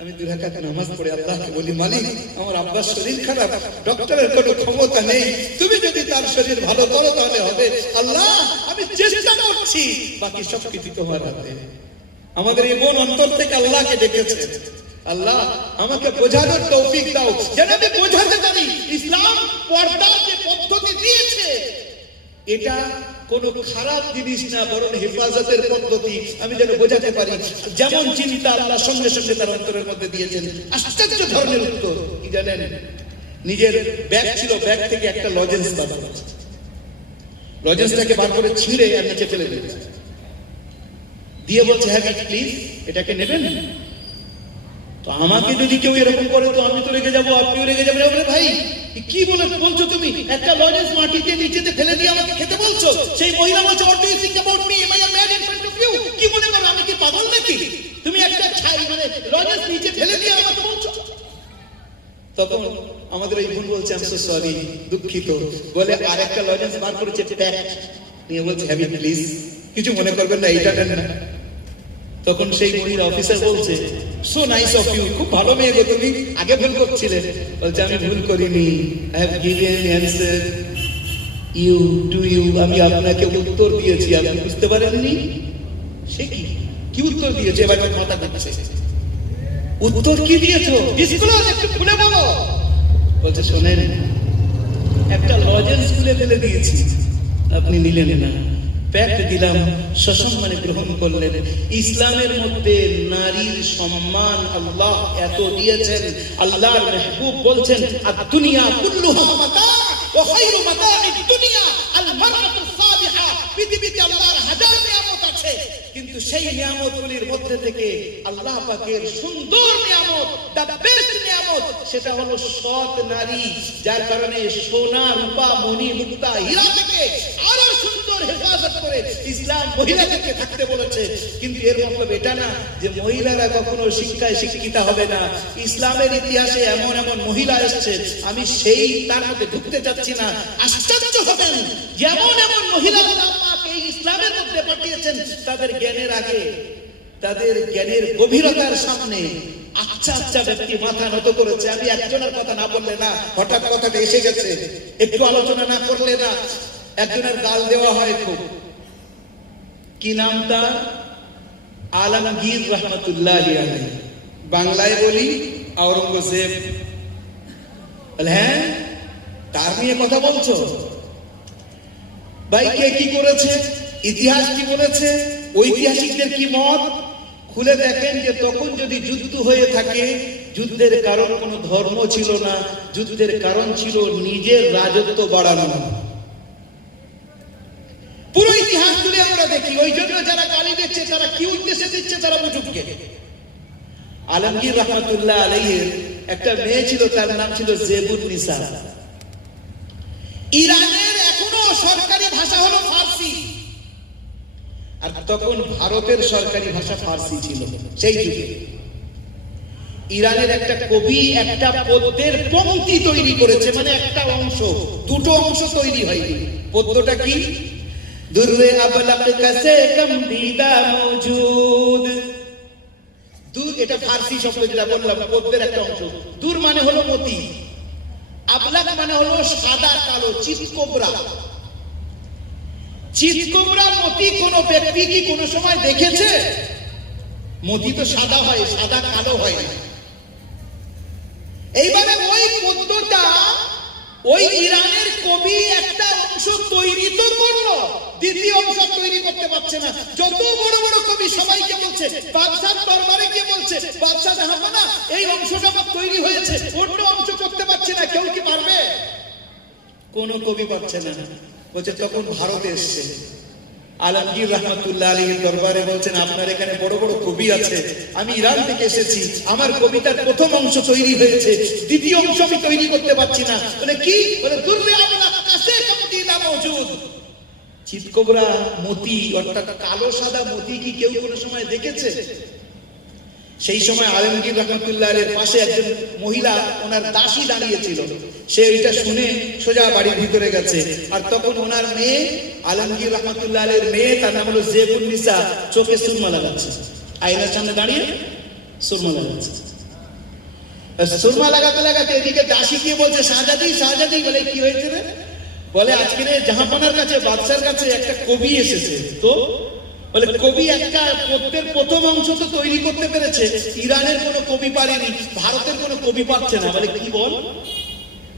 আমি 2 রাকাত নামাজ পড়ে আল্লাহকে বলি মালিক আমার আব্বার শরীর খারাপ, ডক্টরের কোনো ক্ষমতা নেই, তুমি যদি তার শরীর ভালো করো তাহলে হবে। আল্লাহ আমি চেষ্টা করছি, বাকি সবকিছু তোমার হাতে। আমাদের এই বোন অন্তর থেকে আল্লাহকে ডেকেছে, আল্লাহ আমাকে বোঝানোর তৌফিক দাও, যেন আমি বোঝাতে পারি ইসলাম পর্দার যে পদ্ধতি দিয়েছে এটা কোনো খারাপ জিনিস না, বরং হেফাজতের পদ্ধতি, আমি যেন বোঝাতে পারি। যেমন চিন্তা আল্লাহ সঙ্গে সঙ্গে তার অন্তরের মধ্যে দিয়েছেন। আশ্চর্য ধরনের উত্তর কি জানেন? নিজের ব্যাগ ছিল, ব্যাগ থেকে একটা লজেন্স বার করেছে, লজেন্সটাকে বার করে ছিঁড়ে আর নিচে ফেলে দিয়েছে, দিয়ে বলছে হ্যাঁ প্লিজ এটাকে নেবেন। তো আমাকে যদি কেউ এরকম করে তো আমি তো রেগে যাবো, আপনিও রেগে যাবেন। বলে ভাই কি বলছো তুমি, একটা লজেন্স মাটিতে নিচেতে ফেলে দিয়ে আমাকে খেতে বলছো? সেই মহিলা বলছে what do you think about me, am I a mad in front of you? কি মনে করো আমি কি পাগল নাকি? তুমি একটা ছাই মানে লজেন্স নিচে ফেলে দিয়ে আমাকে বলছো। তখন আমাদের এই বোন বলছে আই এম সো সরি, দুঃখিত, বলে আর একটা লজেন্স বার করেছে প্যাক নিয়ে বলছে হ্যাভি প্লিজ, কিছু মনে করবেন না, এইটা নেন না। তখন সেই মহিলা অফিসার বলছে, সো নাইস অফ ইউ, খুব ভালো মেয়ে গো তুমি, আগে ভুল করছিলে। বলছে আমি ভুল করিনি, I have given answer you to you, আমি আপনাকে উত্তর দিয়েছি, আপনি বুঝতে পারেননি। সে কি উত্তর দিয়েছে? এবার ওর মাথা ঘুরছে, উত্তর কি দিয়েছো? ডিসক্লোজ, একটু খুলে বলো। বলছে শোনেন, একটা লজেন্স খুলে ফেলে দিয়েছি, আপনি নিলেন না, প্যাক্ট দিলাম, সসম্মানে গ্রহণ করলেন। ইসলামের মধ্যে নারীর সম্মান আল্লাহ এত দিয়েছেন, আল্লাহর মেহবুব বলছেন আদ দুনিয়া কুল্লুহা মাতা ওয়া খায়রু মাতাঈদ দুনিয়া আল মারআতু সালিহা। পৃথিবীতে আল্লাহর হাজার নিয়ামত আছে, কিন্তু সেই নিয়ামতগুলির মধ্যে থেকে আল্লাহ পাকের সুন্দর নিয়ামত, দ্য বেস্ট নিয়ামত, সেটা হলো সৎ নারী। যার কারণে সোনা রূপা মণি মুক্তা হীরা থেকে আরো সুন্দর হেফাজত করে ইসলাম মহিলাদেরকে থাকতে বলেছে। কিন্তু এর মতলব এটা না যে মহিলারা কখনো শিক্ষায় শিক্ষিতা হবে না। ইসলামের ইতিহাসে এমন এমন মহিলা এসেছে, আমি সেই তার মধ্যে ঢুকতে চাচ্ছি না, আশ্চর্য হবেন যেমন এমন মহিলা আল্লাহ পাক এই ইসলামের মধ্যে পাঠিয়েছেন, তাদের জ্ঞানের আগে, তাদের জ্ঞানের গভীরতার সামনে আচ্ছা আচ্ছা ব্যক্তি মাথা নত করেছে। আমি একজনের কথা না বললে না, হঠাৎ কথাটা এসে গেছে, একটু আলোচনা না করলে না, একজনের গাল দেওয়া হয় খুব। কি নাম তার? আলমগীর রহমতুল্লাহি আলাইহি। বাংলায় বলি আওরঙ্গজেব। হ্যাঁ, তার নিয়ে কথা বলছো? ভাই কে কি করেছে, ইতিহাস কি বলেছে, ঐতিহাসিকদের কি মত? খুলে দেখেন যে তখন যদি যুদ্ধ হয়ে থাকে, যুদ্ধের কারণ কোনো ধর্ম ছিল না, যুদ্ধের কারণ ছিল নিজের রাজত্ব বাড়ানো। পুরো ইতিহাস তুলে আমরা দেখি। ওই জন্য যারা গালি দিচ্ছে তারা কি উদ্দেশ্যে দিচ্ছে তারা বুঝুককে। আলমগীর রহমতুল্লাহ আলাইহির একটা মেয়ে ছিল, তার নাম ছিল জেবুন নিসা। ইরানের এখনো সরকারি ভাষা হলো ফার্সি, আর তখন ভারতের সরকারি ভাষা ফার্সি ছিল সেই যুগে। ইরানের একটা কবি একটা পদ্যের পংক্তি তৈরি করেছে, মানে একটা অংশ, দুটো অংশ তৈরি হয়নি। পদ্যটা কি? দুর্রে আবলাক কাসে কম দিদা মওজুদ। দূর, এটা ফার্সি শব্দ যেটা বললাম, পদ্যের একটা অংশ। দূর মানে হলো মতি, আবলাক মানে হলো সাদা কালো, চিতকোবরা। চিতকোবরা মতি কোন ব্যক্তি কি কোন সময় দেখেছে? মতি তো সাদা হয়, সাদা কালো হয় না। এইবারে ওই পদ্যটা ওই ইরানের কবি একটা অংশ তৈরি তো করলো, দ্বিতীয় অংশ তৈরি করতে পারছে না। যত বড় বড় কবি সবাইকে বলছে, বাদশার দরবারে গিয়ে বলছে, বাদশা জাহাপনা এই অংশটা আমার তৈরি হয়েছে, অন্য অংশ করতে পারছে না, কেউ কি পারবে? কোন কবি পারছে না। বলছে তখন ভারতে এসছে আলমগীর রহমতুল্লাহ আলাইহির দরবারে, বলছেন আপনার এখানে বড় বড় কবি আছে, আমি ইরান থেকে এসেছি, আমার কবিতার প্রথম অংশ তৈরি হয়েছে, দ্বিতীয় অংশ আমি তৈরি করতে পারছি না। বলে কি? বলে দুর্রে আবলাক কাসে কম দিদা মওজুদ। চিতকোবরা মতি অর্থাৎ কালো সাদা মতি কি কেউ কোনো সময় দেখেছে? সেই সময় আলমগীর রহমতুল্লাহ আলাইহির পাশে একজন মহিলা, ওনার দাসী দাঁড়িয়েছিল। সে এটা শুনে সোজা বাড়ির ভিতরে গেছে। আর তখন ওনার মেয়ে, আলমগীর রহমতুল্লাহ আলাইহির মেয়ে, তার নাম হলো জেবুন নিসা, চোখে সুরমা লাগাচ্ছে, আয়নার সামনে দাঁড়িয়ে সুরমা লাগাচ্ছে। সুরমা লাগাতে লাগাতে এদিকে দাসী গিয়ে বলছে, শাহজাদি শাহজাদি। বলে কি হয়েছে রে? বলে আজকে জাহাপনার কাছে, বাদশার কাছে একটা কবি এসেছে। তো বলে কবি একটা পদ্যের প্রথম অংশ তো তৈরি করতে পেরেছে, ইরানের কোনো কবি পারেনি, ভারতের কোনো কবি পারছে না। বলে কি বল?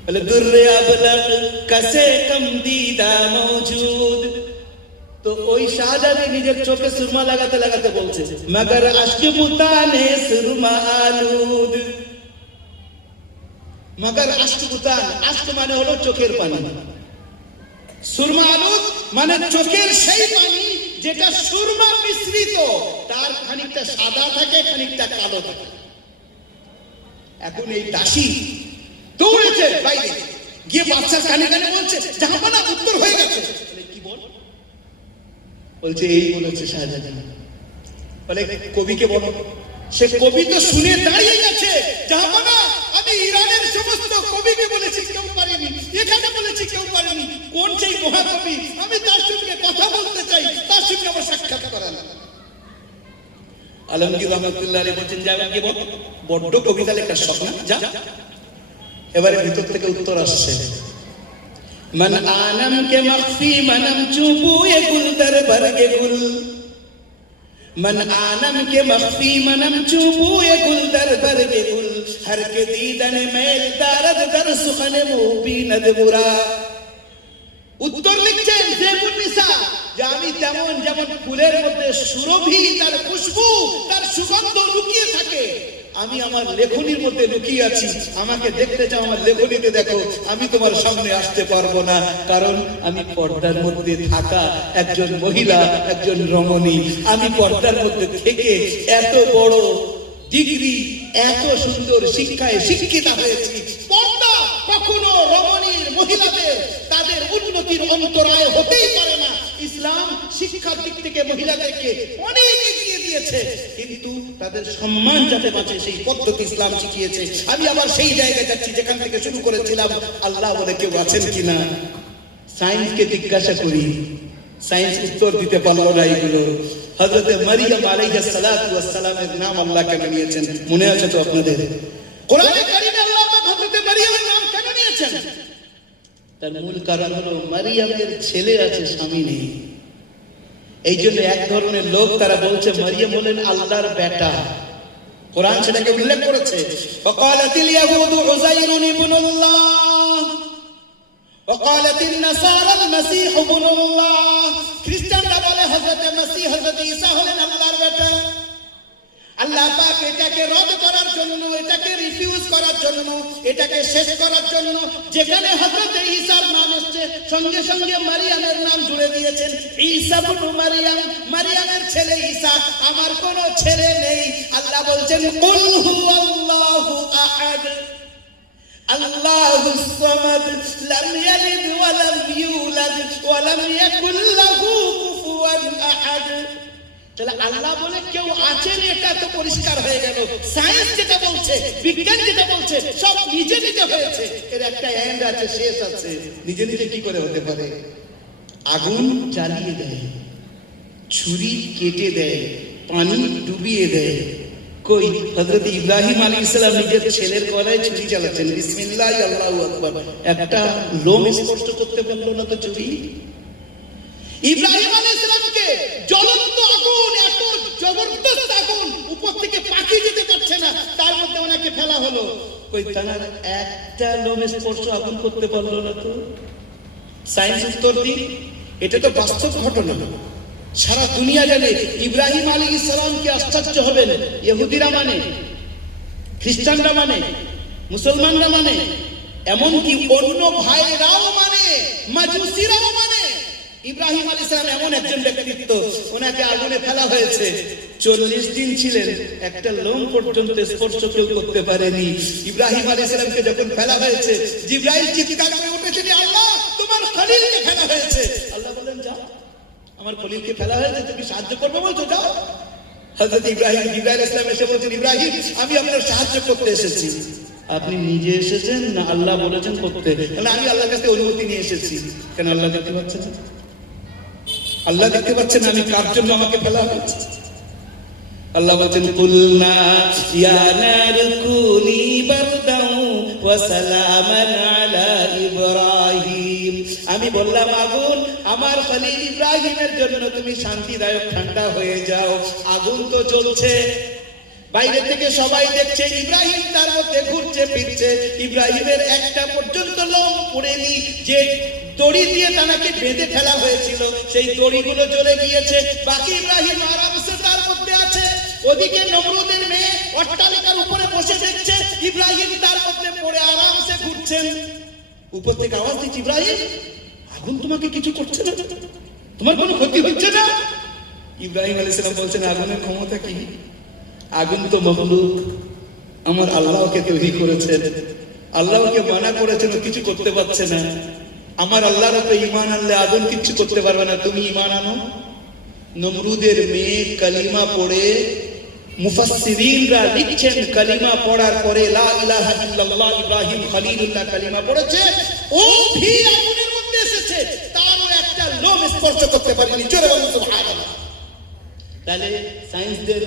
বলে দুর্রে আবলাক কাসে কম দিদা মওজুদ। তো ওই শাহজাদি নিজের চোখে সুরমা লাগাতে লাগাতে বলছে, মগর আশক বুতানে সুরমা আলুদ। মগর আশক বুতান, আশক মানে হলো চোখের পানি, সুরমা আলুদ মানে চোখের সেই পানি যেটা সুরমা মিশ্রিত, তার খানিকটা সাদা থাকে, খানিকটা কালো থাকে। এখন এই দাসী দৌড়েছে বাইরে গিয়ে বাদশার কানে কানে বলছে, জাহাপনা উত্তর হয়ে গেছে। কি বল? বলছে এই বলেছে শাহজাহান। বলে কবিকে বলো। সে কবি তো শুনে দাঁড়িয়ে গেছে, জাহাপনা আমি ইরানের সমস্ত কবিকে বলেছি কেউ পারেনি, এখানে বলেছি কেউ পারেনি, কোন সেই মহাকবি, আমি তার সঙ্গে কথা বলতে চাই, তার সঙ্গে আমার সাক্ষাৎ করালাম। আলমগীর রহমতুল্লাহ আলাইহি বলছেন যে আমাকে বড্ড কবিতা লেখার শখ না, যা। এবারে ভিতর থেকে উত্তর আসছে, मन आनम के मख्फी मनम चुबू ये गुल दर बरगे गुल, मन आनम के मख्फी मनम चुबू ये गुल दर बरगे गुल, हर के दीदन मेल दारद दर सुखने मुबी नदमुरा। উত্তর লিখছেন জেবুন্নিসা যে আমি তেমন যেমন ফুলের মধ্যে সুরভি তার খুশবু তার সুগন্ধ লুকিয়ে থাকে, আমি আমার লেখনির মধ্যে লুকিয়ে আছি। আমাকে দেখতে চাও, আমার লেখনিতে দেখো। আমি তোমার সামনে আসতে পারবো না, কারণ আমি পর্দার মধ্যে থাকা একজন মহিলা, একজন রমণী। আমি পর্দার মধ্যে থেকে এত বড় ডিগ্রি, এত সুন্দর শিক্ষায় শিক্ষিতা হয়েছি। পর্দা কখনো রমণীর মহিলাদের তাদের উন্নতির অন্তরায় হতেই পারে না। ইসলাম শিক্ষার দিক থেকে মহিলাদেরকে অনেক এগিয়ে দিয়েছে, কিন্তু তাদের সম্মান যাতে বাঁচে সেই পদ্ধতি ইসলাম শিখিয়েছে। আমি আবার সেই জায়গায় যাচ্ছি যেখান থেকে শুরু করেছিলাম। আল্লাহ বলে কেউ আছেন কিনা? সায়েন্সকে জিজ্ঞাসা করি, সায়েন্স উত্তর দিতে পারলো না এগুলো। হযরতে মারিয়াম আলাইহিস সালাতু ওয়াস সালামের নাম আল্লাহ কেন নিয়েছেন মনে আছে তো আপনাদের? কোরআনে কারীমে আল্লাহ পাক হযরতে মারিয়ামের নাম কেন নিয়েছেন? তার মূল কারণ হলো মারিয়ামের ছেলে আছে, স্বামী নেই। এই জন্য এক ধরনের লোক তারা বলছে মারিয়াম হলেন আল্লাহর বেটা। কোরআন সেটাকে উল্লেখ করেছে, ফাকালাতিল ইয়াহুদু উযাইরুন ইবনুল্লাহ ওয়াকালাতিন নাসারাল মাসীহ ইবনুল্লাহ। খ্রিস্টানরা বলে হযরত মসিহ হযরত ঈসা হলেন আল্লাহর বেটা। আল্লাহ পাক এটাকে রদ করার জন্য, এটাকে রিফিউজ করার জন্য, এটাকে শেষ করার জন্য যেখানে হযরত ঈসার নাম এসেছে সঙ্গে সঙ্গে মারিয়ামের নাম জুড়ে দিয়েছেন, ঈসা ইবনু মারিয়াম, মারিয়ামের ছেলে ঈসা। আমার কোনো ছেলে নেই। আল্লাহ বলছেন কুল হুয়াল্লাহু আহাদ আল্লাহুস সামাদ লাম ইয়ালিদ ওয়া লাম ইউলাদ ওয়া লাম ইয়াকুল লাহু কুফুয়ান আহাদ। তাহলে আল্লাহ বলে কেউ আছেন, এটা তো পরিষ্কার হয়ে গেল। সায়েন্স যেটা বলছে, বিজ্ঞান যেটা বলছে, সব নিজে নিজে হয়েছে। এর একটা এন্ড আছে, শেষ আছে। নিজে নিজে কি করে হতে পারে? আগুন জ্বালিয়ে দেয়, ছুরি কেটে দেয়, পানি ডুবিয়ে দেয়। কই হযরত ইব্রাহিম আলাইহিস সালাম নিজের ছেলের গলায় ছুরি চালাচ্ছেন, বিসমিল্লাহ আল্লাহু আকবার, একটা লোম স্পর্শ করতে পারলো না তো ছুরি। ইব্রাহিম আলাইহিস সালামকে জ্বলন্ত আগুন, এত জবরদস্ত আগুন, উপর থেকে পাখি যেতে পারছে না, তার মধ্যে ওনাকে ফেলা হলো। কই তার একটা লোম স্পর্শ আগুন করতে পারলো না তো? সায়েন্স উত্তর দিন, এটা তো বাস্তব ঘটনা। সারা দুনিয়া জানে। ইব্রাহিম আলাইহিস সালামকে আশ্চর্য হবেন ইহুদিরা মানে, খ্রিস্টানরা মানে, মুসলমানরা মানে, এমনকি অন্য ভাইরাও মানে, মাজুসিরাও মানে। ইব্রাহিম আলাইহিস সালাম এমন একজন ব্যক্তিত্ব, ওনাকে আগুনে ফেলা হয়েছে, 40 দিন ছিলেন, একটা লোম পর্যন্ত স্পর্শ কেউ করতে পারেনি। ইব্রাহিম আলাইহিস সালামকে যখন ফেলা হয়েছে, জিবরাইল চিৎকার করে উঠেছে, আল্লাহ তোমার খলিলকে ফেলা হয়েছে। আল্লাহ বলেন যাও, আমার খলিলকে ফেলা হয়েছে, তুমি সাহায্য করবে বলছো, যাও। হযরত ইব্রাহিম, জিবরাইল ইসলাম এসে বলছেন, ইব্রাহিম আমি আপনার সাহায্য করতে এসেছি। আপনি নিজে এসেছেন না আল্লাহ বলেছেন করতে? না, আমি আল্লাহর কাছে অনুমতি নিয়ে এসেছি। কেন আল্লাহ দেখতে পাচ্ছেন? আল্লাহ দেখতে পাচ্ছেন আমি কার জন্য আমাকে ফেলা হয়েছে? আল্লাহ বলেন কুলনা ইয়া নার কুনি বারদাউ ওয়া সালামান আলা ইব্রাহিম। আমি বললাম আগুন, আমার খলিল ইব্রাহিমের জন্য তুমি শান্তিদায়ক ঠান্ডা হয়ে যাও। আগুন তো জ্বলছে, বাইরে থেকে সবাই দেখছে, ইব্রাহিম তার মধ্যে ঘুরছে ফিরছে। ইব্রাহিমের একটা পর্যন্ত লোম পড়েনি। যে দড়ি দিয়ে তাকে বেঁধে ফেলা হয়েছিল সেই দড়িগুলো জ্বলে গিয়েছে। বাকি ইব্রাহিম আরামসে তার মধ্যে আছে। ওদিকে নমরুদের মেয়ে অট্টালিকার উপরে বসে দেখছে, ইব্রাহিম তার মধ্যে পড়ে আরামসে ঘুরছেন। উপর থেকে আওয়াজ দিচ্ছে, ইব্রাহিম আগুন তোমাকে কিছু করছে না, তোমার কোনো ক্ষতি হচ্ছে না? ইব্রাহিম আলাইহিস সালাম বলছেন আগুনের ক্ষমতা কি? আগুন তো মখলুক, আমার আল্লাহকে তৈরি করেছেন, আল্লাহকে মানা করেছেন, কিছু করতে পারছে না। আমার আল্লাহর উপরে ঈমান আনলে আগুন কিছু করতে পারবে না, তুমি ঈমান আনো। নমরুদের মেয়ে কালিমা পড়ে, মুফাসসিরিনরা লিখছেন কালিমা পড়ার পরে লা ইলাহা ইল্লাল্লাহ ইব্রাহিম খলিলুল্লাহ কালিমা পড়েছে, ও ভি আগুনের মধ্যে এসেছে, তারও একটা লোম স্পর্শ করতে পারেনি। জোরে বলুন সুবহানাল্লাহ। তাহলে সায়েন্সদের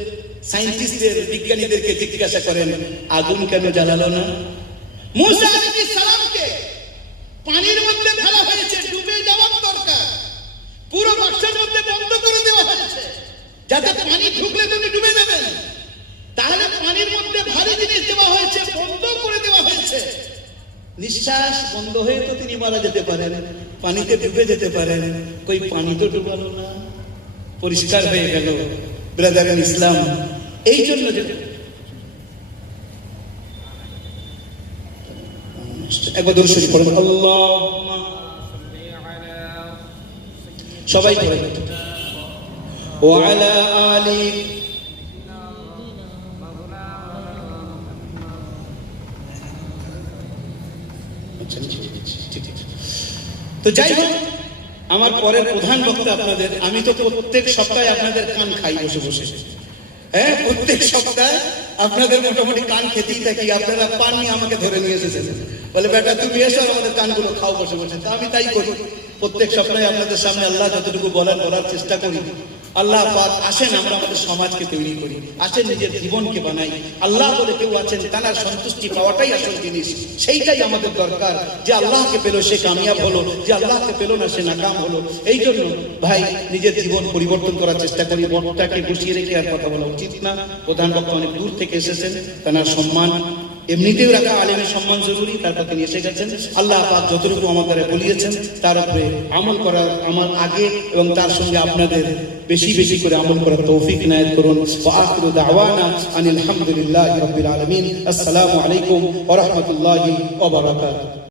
সায়েন্টিস্টদের বিজ্ঞানীদেরকে জিজ্ঞাসা করেন আগুন কেন জ্বালালো না? মুসা আলাইহিস সালামকে পানির মধ্যে ফেলা হয়েছে, ডুবে যাওয়ার দরকার, পুরো বাক্সের মধ্যে বন্ধ করে দেওয়া হয়েছে যাতে পানি ঢুকলে তুমি ডুবে যাবেন। তাহলে পানির মধ্যে ভারী জিনিস দেওয়া হয়েছে, বন্ধ করে দেওয়া হয়েছে। নিঃশ্বাস বন্ধ হয়ে তো তিনি মারা যেতে পারেন, পানিতে ডুবে যেতে পারেন, কই পানি তো ডুবালো না, পরিষ্কার হয়ে গেল। ব্রাদার ইন ইসলাম, এই জন্য যে একবার দরুদ শরীফ পড়েন, আল্লাহুম্মা সবাই পড়েন ওয়া আলা আলি তো যাই হোক, আমার পরের প্রধান বক্তা আপনাদের, আমি তো প্রত্যেক সপ্তাহে আপনাদের কান খাই বসে বসে, হ্যাঁ প্রত্যেক সপ্তাহে আপনাদের মোটামুটি কান খেতেই থাকি। আপনারা পান নিয়ে আমাকে ধরে নিয়ে এসেছেন, বলে বেটা তুমি এসো আর আমাদের কানগুলো খাও বসে বসে। তা আমি তাই করি, প্রত্যেক সপ্তাহে আপনাদের সামনে আল্লাহ যতটুকু বলার চেষ্টা করি। আল্লাহ পাক আসেন, আমরা আমাদের সমাজকে তৈরি করি, আসেন নিজের জীবনকে বানাই। আল্লাহ বলে কেউ আছেন, তার সন্তুষ্টি পাওয়াটাই আসল জিনিস, সেইটাই আমাদের দরকার। যে আল্লাহকে পেল সে কামিয়াব হলো, যে আল্লাহকে পেল না সে নাকাম হলো। এই জন্য ভাই নিজের জীবন পরিবর্তন করার চেষ্টা করি। বক্তাকে বসিয়ে রেখে আর কথা বলা উচিত না। প্রধান বক্তা অনেক দূর থেকে এসেছেন, তার সম্মান এমনিতেও রাখা, আলেমের সম্মান জরুরি, তারপর তিনি এসে গেছেন। আল্লাহ পাক যতটুকু আমার দ্বারা বলিয়েছেন তার উপরে আমল করার আমার আগে এবং তার সঙ্গে আপনাদের বেশি বেশি করে আমল করার তৌফিক ইনায়েত করুন। ওয়া আখিরু দাওয়ানা আনিল হামদুলিল্লাহি রাব্বিল আলামিন। আসসালামু আলাইকুম ওয়া রাহমাতুল্লাহি ওয়া বারাকাতুহু।